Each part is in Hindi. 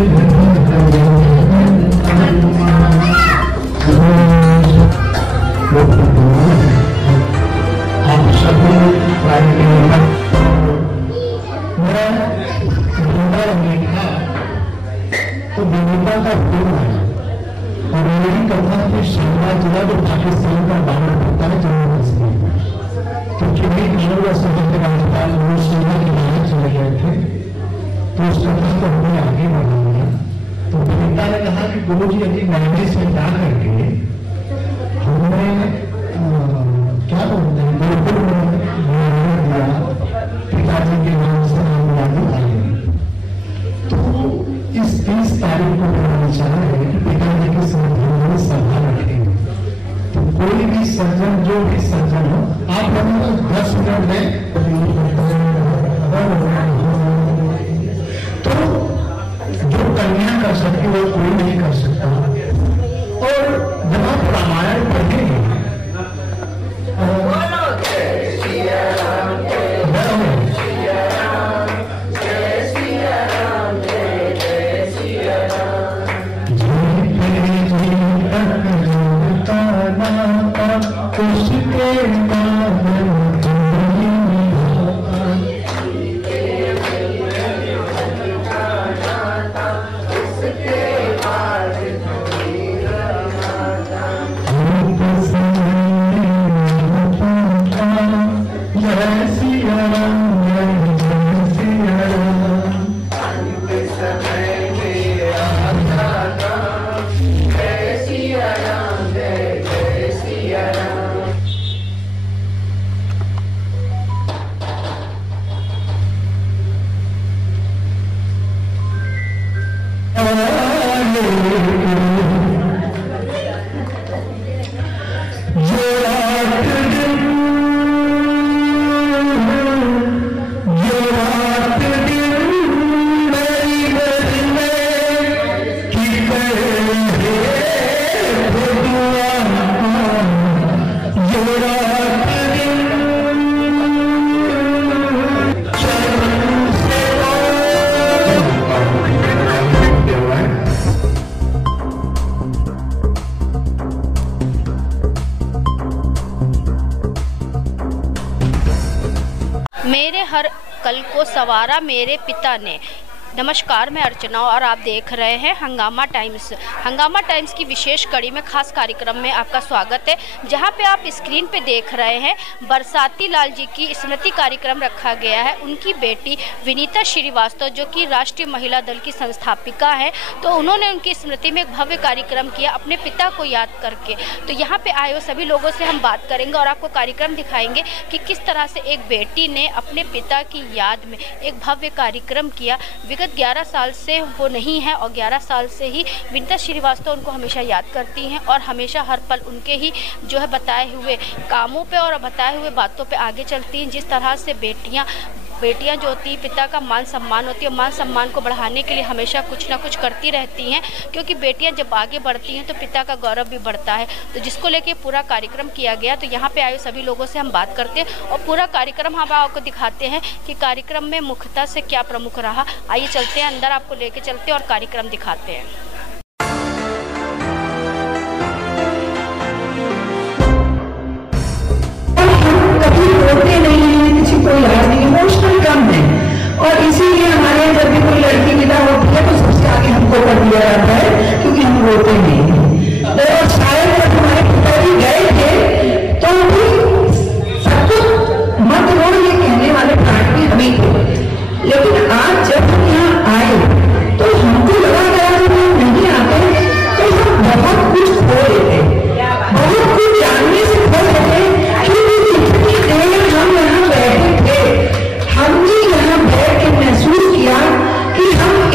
तो विविधता का पूर्ण है और मेरी कथा के शानदार जिला जो पाकिस्तान का बाहर होता है जम्मू कश्मीर, क्योंकि वे किशोर व स्वतंत्र राज्यपाल सेना के बाहर चले गए थे, तो उस कथा को हमने आगे बढ़ाया। तो विविधता ने कहा कि गुरु जी यदि मैंने से जा करके हमने क्या बोलते हैं गुरुकुल में दिया पिताजी के नाम से हम लागू आए, तो इस 30 तारीख को मेरा विचार है कि पिताजी के समर्थन में सभा रखेंगे। तो कोई भी सज्जन, जो भी सज्जन हो, आप लोगों को 10 मिनट में तो जो कन्या कर सकती वो कोई नहीं कर सकता। और जब आप रामायण पढ़ेंगे मेरे हर कल को सवारा मेरे पिता ने। नमस्कार, मैं अर्चना और आप देख रहे हैं हंगामा टाइम्स। हंगामा टाइम्स की विशेष कड़ी में खास कार्यक्रम में आपका स्वागत है, जहां पे आप स्क्रीन पे देख रहे हैं बरसाती लाल जी की स्मृति कार्यक्रम रखा गया है। उनकी बेटी विनीता श्रीवास्तव, जो कि राष्ट्रीय महिला दल की संस्थापिका है, तो उन्होंने उनकी स्मृति में एक भव्य कार्यक्रम किया अपने पिता को याद करके। तो यहाँ पे आए हुए सभी लोगों से हम बात करेंगे और आपको कार्यक्रम दिखाएंगे कि किस तरह से एक बेटी ने अपने पिता की याद में एक भव्य कार्यक्रम किया। विगत 11 साल से वो नहीं है और 11 साल से ही विनीता श्रीवास्तव उनको हमेशा याद करती हैं और हमेशा हर पल उनके ही जो है बताए हुए कामों पे और बताए हुए बातों पे आगे चलती हैं। जिस तरह से बेटियां जो होती हैं, पिता का मान सम्मान होती है, मान सम्मान को बढ़ाने के लिए हमेशा कुछ ना कुछ करती रहती हैं, क्योंकि बेटियां जब आगे बढ़ती हैं तो पिता का गौरव भी बढ़ता है। तो जिसको लेके पूरा कार्यक्रम किया गया, तो यहाँ पे आए सभी लोगों से हम बात करते हैं और पूरा कार्यक्रम हम आपको दिखाते हैं कि कार्यक्रम में मुख्यतः से क्या प्रमुख रहा। आइए चलते हैं अंदर, आपको लेके चलते हैं और कार्यक्रम दिखाते हैं। कोई याद नहीं, इमोशनल कम है और इसीलिए हमारे यहाँ जब भी कोई लड़की विदा होती है तो सबसे आगे हमको कर दिया जाता है, क्योंकि हम रोते नहीं। और शायद जब हमारे पिताजी गए थे तो भी सब कुछ मत रो ये कहने वाले प्राण भी हमें थे, लेकिन आज जब हम यहाँ आए तो हमको लगा गया कि हम नहीं आते तो हम बहुत कुछ खो लेते, बहुत कुछ जानने से खो लेते, क्योंकि इतनी देर हम यहाँ बैठे थे, हमने यहाँ बैठ के महसूस किया कि हम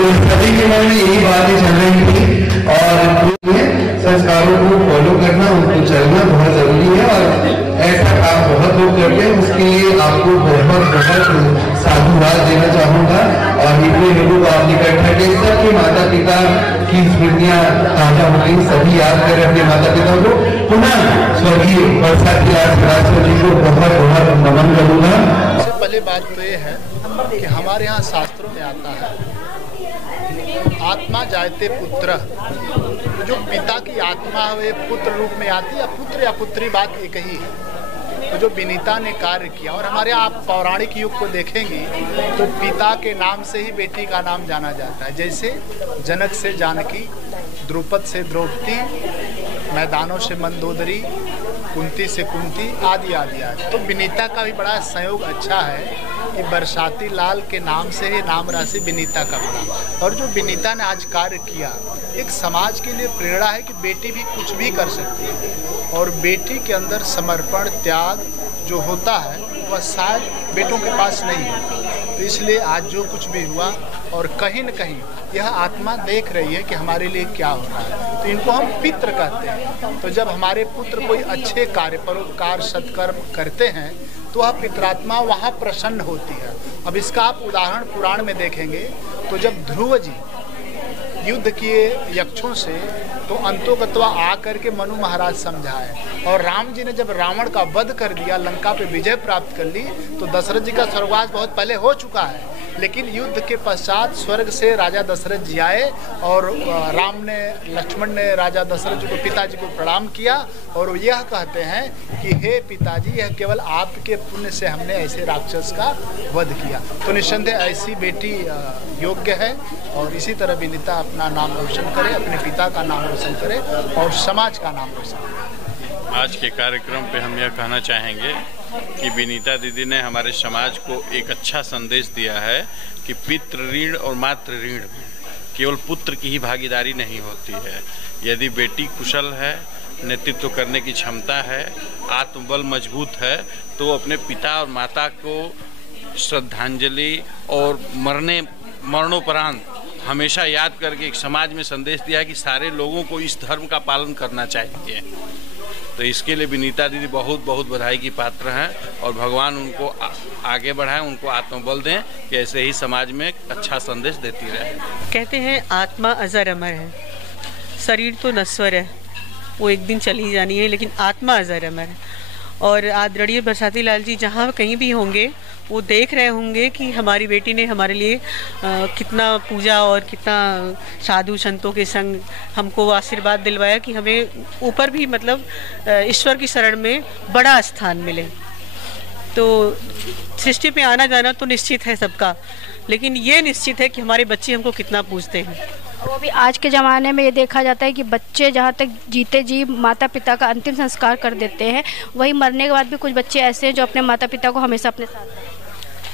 बिल्कुल सभी के मन में यही बातें चल रही थी और संस्कारों को फॉलो करना, उनको चलना बहुत जरूरी है और ऐसा काम बहुत लोग करते हैं। उसके लिए आपको बहुत बहुत साधुवाद देना चाहूंगा और इतने लोगों को आपने इकट्ठा किया, सबके माता पिता की स्मृतियां ताजा हो गई, सभी याद करें अपने माता पिता को। पुनः स्वर्गीय बरसाती लाल श्रीवास्तव जी को बहुत बहुत नमन करूंगा। सबसे पहले बात तो ये है कि हमारे यहाँ शास्त्रों में आता है आत्मा जायते पुत्र, तो जो पिता की आत्मा है वे पुत्र रूप में आती है, पुत्र या पुत्री बात एक ही है। तो जो विनीता ने कार्य किया, और हमारे यहाँ आप पौराणिक युग को देखेंगे तो पिता के नाम से ही बेटी का नाम जाना जाता है। जैसे जनक से जानकी, द्रुपद से द्रौपदी, मैदानों से मंदोदरी, कुंती से कुंती, आदि आदि आदि। तो विनीता का भी बड़ा संयोग अच्छा है कि बरसाती लाल के नाम से ही नाम राशि विनीता का पड़ा। और जो विनीता ने आज कार्य किया, एक समाज के लिए प्रेरणा है कि बेटी भी कुछ भी कर सकती है और बेटी के अंदर समर्पण, त्याग जो होता है वह शायद बेटों के पास नहीं है। तो इसलिए आज जो कुछ भी हुआ और कहीं न कहीं यह आत्मा देख रही है कि हमारे लिए क्या हो रहा है, तो इनको हम पितृ कहते हैं। तो जब हमारे पुत्र कोई अच्छे कार्य, परोपकार, सत्कर्म करते हैं तो वह पितरात्मा वहाँ प्रसन्न होती है। अब इसका आप उदाहरण पुराण में देखेंगे तो जब ध्रुव जी युद्ध किए यक्षों से तो अंतोगत्वा आकर के मनु महाराज समझाए, और राम जी ने जब रावण का वध कर दिया, लंका पे विजय प्राप्त कर ली, तो दशरथ जी का स्वर्गवास बहुत पहले हो चुका है। लेकिन युद्ध के पश्चात स्वर्ग से राजा दशरथ जी आए और लक्ष्मण ने राजा दशरथ जी को, पिताजी को प्रणाम किया और यह कहते हैं कि हे पिताजी, यह केवल आपके पुण्य से हमने ऐसे राक्षस का वध किया। तो निस्संदेह ऐसी बेटी योग्य है और इसी तरह विनीता अपना नाम रोशन करे, अपने पिता का नाम रोशन करे और समाज का नाम रोशन करे। आज के कार्यक्रम पे हम यह कहना चाहेंगे कि विनीता दीदी ने हमारे समाज को एक अच्छा संदेश दिया है कि पितृ ऋण और मातृ ऋण में केवल पुत्र की ही भागीदारी नहीं होती है। यदि बेटी कुशल है, नेतृत्व करने की क्षमता है, आत्मबल मजबूत है, तो वो अपने पिता और माता को श्रद्धांजलि और मरणोपरांत हमेशा याद करके एक समाज में संदेश दिया कि सारे लोगों को इस धर्म का पालन करना चाहिए। तो इसके लिए विनीता दीदी बहुत बहुत बधाई की पात्र हैं और भगवान उनको आगे बढ़ाएं, उनको आत्मबल दें कि ऐसे ही समाज में अच्छा संदेश देती रहे। कहते हैं आत्मा अजर अमर है, शरीर तो नश्वर है, वो एक दिन चली जानी है, लेकिन आत्मा अजर अमर है। और आदरणीय बरसाती लाल जी जहाँ कहीं भी होंगे वो देख रहे होंगे कि हमारी बेटी ने हमारे लिए कितना पूजा और कितना साधु संतों के संग हमको आशीर्वाद दिलवाया कि हमें ऊपर भी मतलब ईश्वर की शरण में बड़ा स्थान मिले। तो सृष्टि पे आना जाना तो निश्चित है सबका, लेकिन ये निश्चित है कि हमारे बच्चे हमको कितना पूजते हैं। वो भी आज के ज़माने में ये देखा जाता है कि बच्चे जहाँ तक जीते जी माता पिता का अंतिम संस्कार कर देते हैं, वही मरने के बाद भी कुछ बच्चे ऐसे हैं जो अपने माता पिता को हमेशा अपने साथ रखते हैं।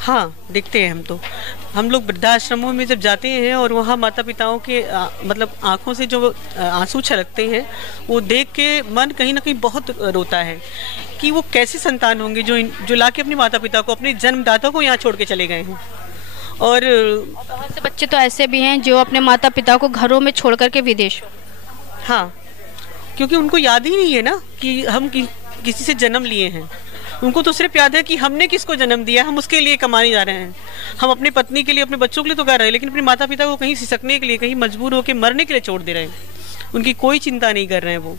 हाँ, दिखते हैं हम लोग वृद्धाश्रमों में जब जाते हैं और वहाँ माता पिताओं के मतलब आँखों से जो आंसू छलकते हैं, वो देख के मन कहीं ना कहीं बहुत रोता है कि वो कैसे संतान होंगे जो लाके अपने माता पिता को, अपने जन्मदाता को यहाँ छोड़ के चले गए हैं। और बहुत से बच्चे तो ऐसे भी हैं जो अपने माता पिता को घरों में छोड़ करके विदेश। हाँ, क्योंकि उनको याद ही नहीं है ना कि हम किसी से जन्म लिए हैं। उनको तो सिर्फ याद है कि हमने किसको जन्म दिया, हम उसके लिए कमाने जा रहे हैं, हम अपनी पत्नी के लिए, अपने बच्चों के लिए तो कर रहे हैं, लेकिन अपने माता पिता को कहीं सिसकने के लिए, कहीं मजबूर होकर मरने के लिए छोड़ दे रहे हैं। उनकी कोई चिंता नहीं कर रहे हैं वो।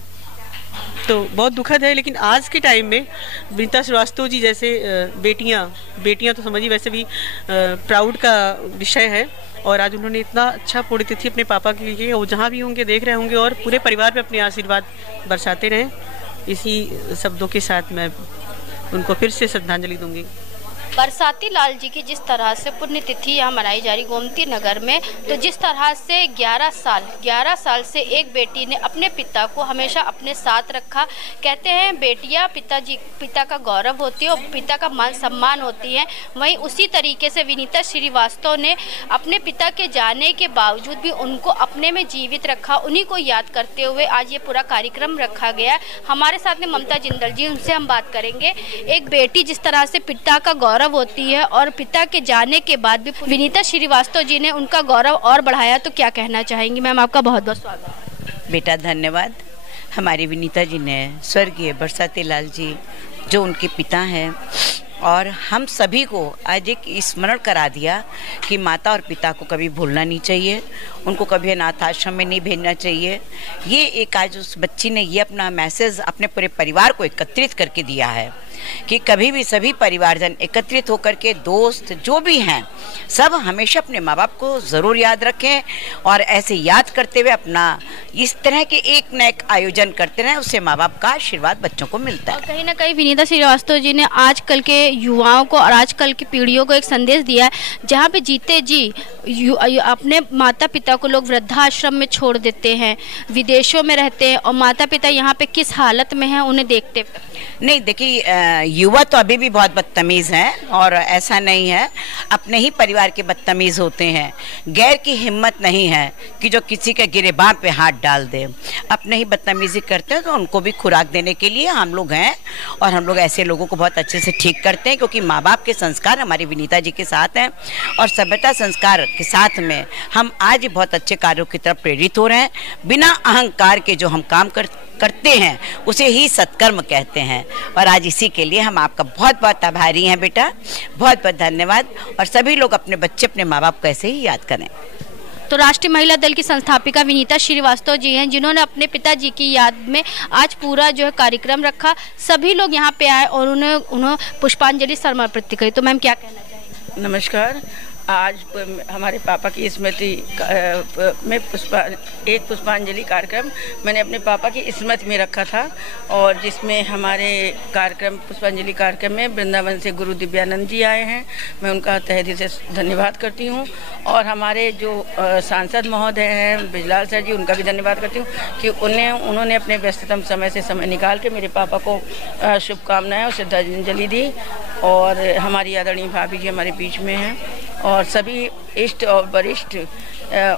तो बहुत दुखद है। लेकिन आज के टाइम में विनीता श्रीवास्तव जी जैसे बेटियां तो समझिए वैसे भी प्राउड का विषय है, और आज उन्होंने इतना अच्छा पुण्यतिथि अपने पापा के लिए, वो जहाँ भी होंगे देख रहे होंगे और पूरे परिवार पे अपने आशीर्वाद बरसाते रहें। इसी शब्दों के साथ मैं उनको फिर से श्रद्धांजलि दूंगी। बरसाती लाल जी की जिस तरह से पुण्यतिथि यहाँ मनाई जा रही गोमती नगर में, तो जिस तरह से 11 साल से एक बेटी ने अपने पिता को हमेशा अपने साथ रखा। कहते हैं बेटियाँ पिता का गौरव होती है और पिता का मान सम्मान होती है। वहीं उसी तरीके से विनीता श्रीवास्तव ने अपने पिता के जाने के बावजूद भी उनको अपने में जीवित रखा। उन्हीं को याद करते हुए आज ये पूरा कार्यक्रम रखा गया। हमारे साथ में ममता जिंदल जी, उनसे हम बात करेंगे। एक बेटी जिस तरह से पिता का गौरव गौरव होती है और पिता के जाने के बाद भी विनीता श्रीवास्तव जी ने उनका गौरव और बढ़ाया, तो क्या कहना चाहेंगी मैम? आपका बहुत बहुत स्वागत। बेटा धन्यवाद। हमारी विनीता जी ने स्वर्गीय बरसाती लाल जी जो उनके पिता हैं और हम सभी को आज एक स्मरण करा दिया कि माता और पिता को कभी भूलना नहीं चाहिए, उनको कभी अनाथ आश्रम में नहीं भेजना चाहिए। ये एक आज उस बच्ची ने ये अपना मैसेज अपने पूरे परिवार को एकत्रित करके दिया है कि कभी भी सभी परिवारजन एकत्रित होकर के दोस्त जो भी हैं सब हमेशा अपने माँ बाप को ज़रूर याद रखें और ऐसे याद करते हुए अपना इस तरह के एक न एक आयोजन करते रहें, उससे माँ बाप का आशीर्वाद बच्चों को मिलता है। कहीं ना कहीं विनीता श्रीवास्तव जी ने आजकल के युवाओं को और आजकल की पीढ़ियों को एक संदेश दिया है, जहाँ पे जीते जी अपने माता पिता को लोग वृद्धाश्रम में छोड़ देते हैं, विदेशों में रहते हैं और माता पिता यहाँ पे किस हालत में हैं उन्हें देखते। नहीं देखिए, युवा तो अभी भी बहुत बदतमीज़ हैं और ऐसा नहीं है, अपने ही परिवार के बदतमीज़ होते हैं। गैर की हिम्मत नहीं है कि जो किसी के गिरेबान पे हाथ डाल दे, अपने ही बदतमीज़ी करते हैं। तो उनको भी खुराक देने के लिए हम लोग हैं और हम लोग ऐसे लोगों को बहुत अच्छे से ठीक करते हैं, क्योंकि माँ बाप के संस्कार हमारी विनीता जी के साथ हैं और सभ्यता संस्कार के साथ में हम आज बहुत अच्छे कार्यों की तरफ प्रेरित हो रहे हैं। बिना अहंकार के जो हम काम करते हैं उसे ही सत्कर्म कहते हैं और आज इसी के लिए हम आपका बहुत बहुत आभारी हैं बेटा, बहुत बहुत धन्यवाद। और सभी लोग अपने बच्चे अपने माँ बाप को ऐसे ही याद करें। तो राष्ट्रीय महिला दल की संस्थापिका विनीता श्रीवास्तव जी हैं, जिन्होंने अपने पिताजी की याद में आज पूरा जो है कार्यक्रम रखा। सभी लोग यहाँ पे आए और उन्हें पुष्पांजलि समर्पित करी। तो मैम क्या कहना चाहेंगे? नमस्कार। आज हमारे पापा की स्मृति में पुष्पांजलि कार्यक्रम मैंने अपने पापा की स्मृति में रखा था और जिसमें हमारे पुष्पांजलि कार्यक्रम में वृंदावन से गुरु दिव्यानंद जी आए हैं। मैं उनका तहे दिल से धन्यवाद करती हूँ और हमारे जो सांसद महोदय हैं बिजलाल सर जी, उनका भी धन्यवाद करती हूँ कि उन्होंने अपने व्यस्ततम समय से समय निकाल के मेरे पापा को शुभकामनाएँ और श्रद्धांजलि दी। और हमारी आदरणीय भाभी जी हमारे बीच में हैं और सभी इष्ट और वरिष्ठ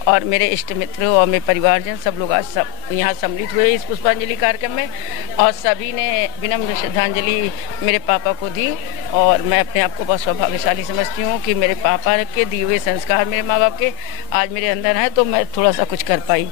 और मेरे इष्ट मित्र और मेरे परिवारजन सब लोग आज यहाँ सम्मिलित हुए इस पुष्पांजलि कार्यक्रम में और सभी ने विनम्र श्रद्धांजलि मेरे पापा को दी। और मैं अपने आप को बहुत सौभाग्यशाली समझती हूँ कि मेरे पापा के दिए हुए संस्कार मेरे माँ बाप के आज मेरे अंदर हैं, तो मैं थोड़ा सा कुछ कर पाई।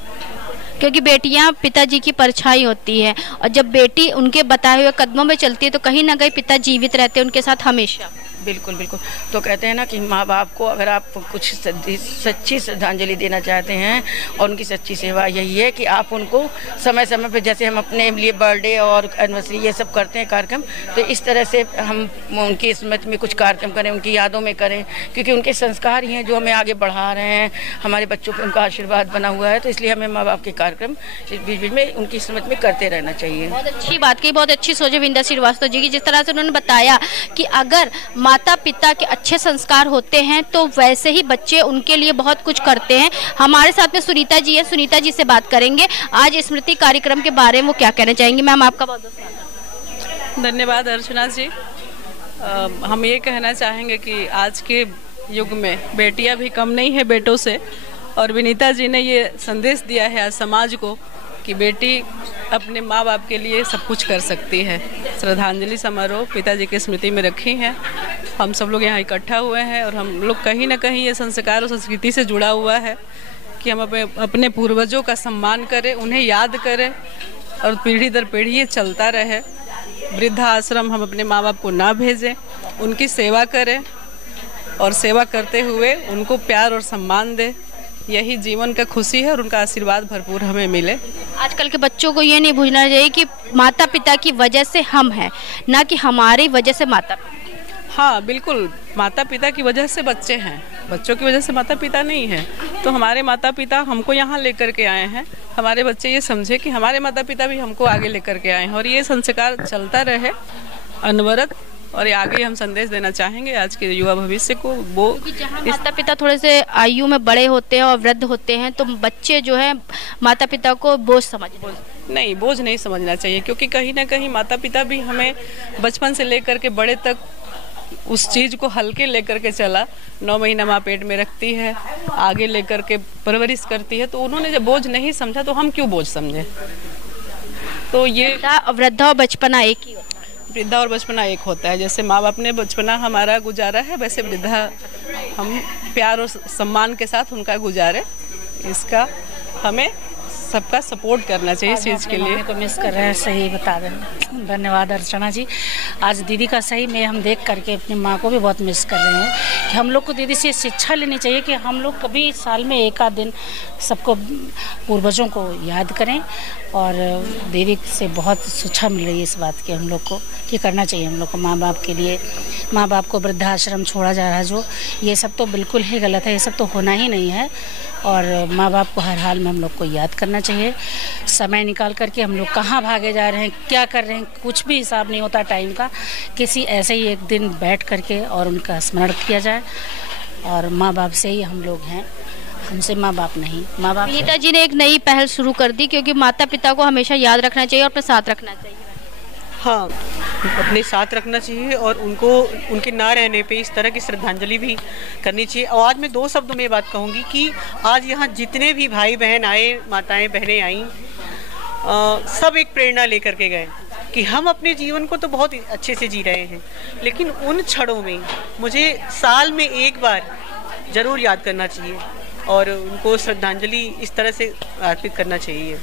क्योंकि बेटियां पिताजी की परछाई होती है और जब बेटी उनके बताए हुए कदमों में चलती है तो कहीं ना कहीं पिता जीवित रहते हैं उनके साथ हमेशा। बिल्कुल बिल्कुल। तो कहते हैं ना कि माँ बाप को अगर आप कुछ सच्ची श्रद्धांजलि देना चाहते हैं और उनकी सच्ची सेवा यही है कि आप उनको समय समय पर, जैसे हम अपने लिए बर्थडे और एनिवर्सरी ये सब करते हैं कार्यक्रम, तो इस तरह से हम उनकी स्मृति में कुछ कार्यक्रम करें, उनकी यादों में करें, क्योंकि उनके संस्कार ही हैं जो हमें आगे बढ़ा रहे हैं। हमारे बच्चों को उनका आशीर्वाद बना हुआ है, तो इसलिए हमें माँ बाप के कार्यक्रम बीच बीच में उनकी स्मृति में करते रहना चाहिए। बहुत अच्छी बात की, बहुत अच्छी सोच है विनीता श्रीवास्तव जी की, जिस तरह से उन्होंने बताया कि अगर माता पिता के अच्छे संस्कार होते हैं तो वैसे ही बच्चे उनके लिए बहुत कुछ करते हैं। हमारे साथ में सुनीता जी है, सुनीता जी से बात करेंगे आज स्मृति कार्यक्रम के बारे में वो क्या कहना चाहेंगे। मैम आपका बहुत बहुत धन्यवाद अर्चना जी। हम ये कहना चाहेंगे कि आज के युग में बेटियां भी कम नहीं है बेटों से और विनीता जी ने ये संदेश दिया है आज समाज को कि बेटी अपने माँ बाप के लिए सब कुछ कर सकती है। श्रद्धांजलि समारोह पिताजी की स्मृति में रखी है। हम सब लोग यहाँ इकट्ठा हुए हैं और हम लोग कहीं ना कहीं ये संस्कार और संस्कृति से जुड़ा हुआ है कि हम अपने पूर्वजों का सम्मान करें, उन्हें याद करें और पीढ़ी दर पीढ़ी ये चलता रहे। वृद्धाश्रम हम अपने माँ बाप को ना भेजें, उनकी सेवा करें और सेवा करते हुए उनको प्यार और सम्मान दें। यही जीवन का खुशी है और उनका आशीर्वाद भरपूर हमें मिले। आजकल के बच्चों को ये नहीं भूलना चाहिए कि माता पिता की वजह से हम हैं, ना कि हमारी वजह से माता पिता। हाँ बिल्कुल, माता पिता की वजह से बच्चे हैं, बच्चों की वजह से माता पिता नहीं है। तो हमारे माता पिता हमको यहाँ लेकर के आए हैं, हमारे बच्चे ये समझे कि हमारे माता पिता भी हमको आगे लेकर के आए हैं और ये संस्कार चलता रहे अनवरत। और ये आगे हम संदेश देना चाहेंगे आज के युवा भविष्य को। वो जहाँ माता पिता थोड़े से आयु में बड़े होते हैं और वृद्ध होते हैं तो बच्चे जो है माता पिता को बोझ बोझ नहीं समझना चाहिए, क्योंकि कहीं ना कहीं माता पिता भी हमें बचपन से लेकर के बड़े तक उस चीज़ को हल्के लेकर के चला। 9 महीना माँ पेट में रखती है, आगे लेकर के परवरिश करती है, तो उन्होंने जब बोझ नहीं समझा तो हम क्यों बोझ समझे। तो ये वृद्धा और बचपना एक ही होता है। वृद्धा और बचपना एक होता है। जैसे माँ बाप ने बचपना हमारा गुजारा है, वैसे वृद्धा हम प्यार और सम्मान के साथ उनका गुजारे। इसका हमें सबका सपोर्ट करना चाहिए इस चीज़ के लिए। को मिस कर रहे हैं, सही बता रहे हैं। धन्यवाद अर्चना जी। आज दीदी का सही में हम देख करके अपनी माँ को भी बहुत मिस कर रहे हैं कि हम लोग को दीदी से शिक्षा लेनी चाहिए कि हम लोग कभी साल में एक आध दिन सबको पूर्वजों को याद करें। और दीदी से बहुत शिक्षा मिल रही है इस बात की हम लोग को कि करना चाहिए हम लोग को माँ बाप के लिए। माँ बाप को वृद्धाश्रम छोड़ा जा रहा है जो, ये सब तो बिल्कुल ही गलत है, ये सब तो होना ही नहीं है। और माँ बाप को हर हाल में हम लोग को याद करना चाहिए। समय निकाल करके हम लोग कहाँ भागे जा रहे हैं, क्या कर रहे हैं, कुछ भी हिसाब नहीं होता टाइम का। किसी ऐसे ही एक दिन बैठ करके और उनका स्मरण किया जाए। और माँ बाप से ही हम लोग हैं, हमसे माँ बाप नहीं। माँ बाप विनीता जी ने एक नई पहल शुरू कर दी, क्योंकि माता पिता को हमेशा याद रखना चाहिए और अपने साथ रखना चाहिए। हाँ, अपने साथ रखना चाहिए और उनको उनके ना रहने पे इस तरह की श्रद्धांजलि भी करनी चाहिए। और आज मैं 2 शब्दों में ये बात कहूँगी कि आज यहाँ जितने भी भाई बहन आए, माताएं बहनें आईं, सब एक प्रेरणा लेकर के गए कि हम अपने जीवन को तो बहुत अच्छे से जी रहे हैं, लेकिन उन क्षणों में मुझे साल में एक बार ज़रूर याद करना चाहिए और उनको श्रद्धांजलि इस तरह से अर्पित करना चाहिए।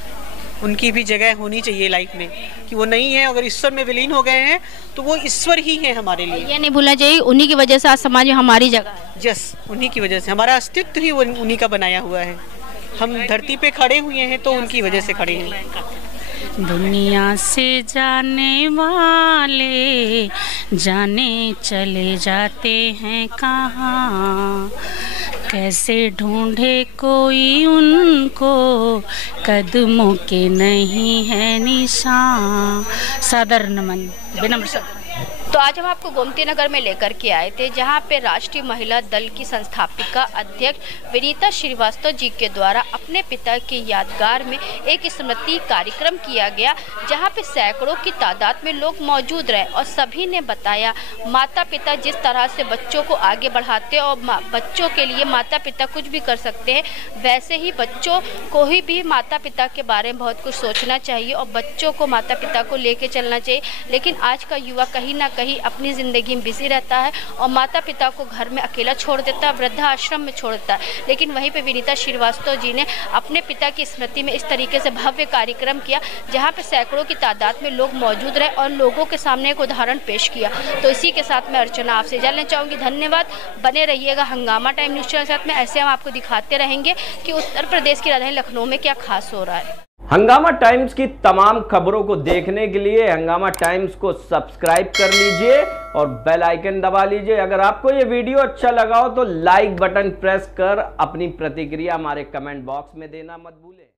उनकी भी जगह होनी चाहिए लाइफ में कि वो नहीं है, अगर ईश्वर में विलीन हो गए हैं तो वो ईश्वर ही है हमारे लिए। ये नहीं भूलना चाहिए, उन्हीं की वजह से आज समाज में हमारी जगह है। यस, उन्हीं की वजह से हमारा अस्तित्व ही उन्हीं का बनाया हुआ है। हम धरती पे खड़े हुए हैं तो उनकी वजह से खड़े हैं। दुनिया से जाने वाले जाने चले जाते हैं कहाँ, कैसे ढूंढे कोई उनको, कदमों के नहीं है निशान। सादर नमन, विनम्र। तो आज हम आपको गोमती नगर में लेकर के आए थे, जहां पे राष्ट्रीय महिला दल की संस्थापिका अध्यक्ष विनीता श्रीवास्तव जी के द्वारा अपने पिता की यादगार में एक स्मृति कार्यक्रम किया गया, जहां पे सैकड़ों की तादाद में लोग मौजूद रहे और सभी ने बताया माता पिता जिस तरह से बच्चों को आगे बढ़ाते और बच्चों के लिए माता पिता कुछ भी कर सकते हैं, वैसे ही बच्चों को ही भी माता पिता के बारे में बहुत कुछ सोचना चाहिए और बच्चों को माता पिता को लेके चलना चाहिए। लेकिन आज का युवा कहीं ना कहीं अपनी ज़िंदगी में बिजी रहता है और माता पिता को घर में अकेला छोड़ देता है, वृद्धाश्रम में छोड़ देता है। लेकिन वहीं पे विनीता श्रीवास्तव जी ने अपने पिता की स्मृति में इस तरीके से भव्य कार्यक्रम किया, जहां पे सैकड़ों की तादाद में लोग मौजूद रहे और लोगों के सामने एक उदाहरण पेश किया। तो इसी के साथ मैं अर्चना आपसे जानना चाहूँगी। धन्यवाद, बने रहिएगा हंगामा टाइम न्यूज़ चैनल के साथ में। ऐसे हम आपको दिखाते रहेंगे कि उत्तर प्रदेश की राजधानी लखनऊ में क्या खास हो रहा है। हंगामा टाइम्स की तमाम खबरों को देखने के लिए हंगामा टाइम्स को सब्सक्राइब कर लीजिए और बेल आइकन दबा लीजिए। अगर आपको ये वीडियो अच्छा लगा हो तो लाइक बटन प्रेस कर अपनी प्रतिक्रिया हमारे कमेंट बॉक्स में देना मत भूलें।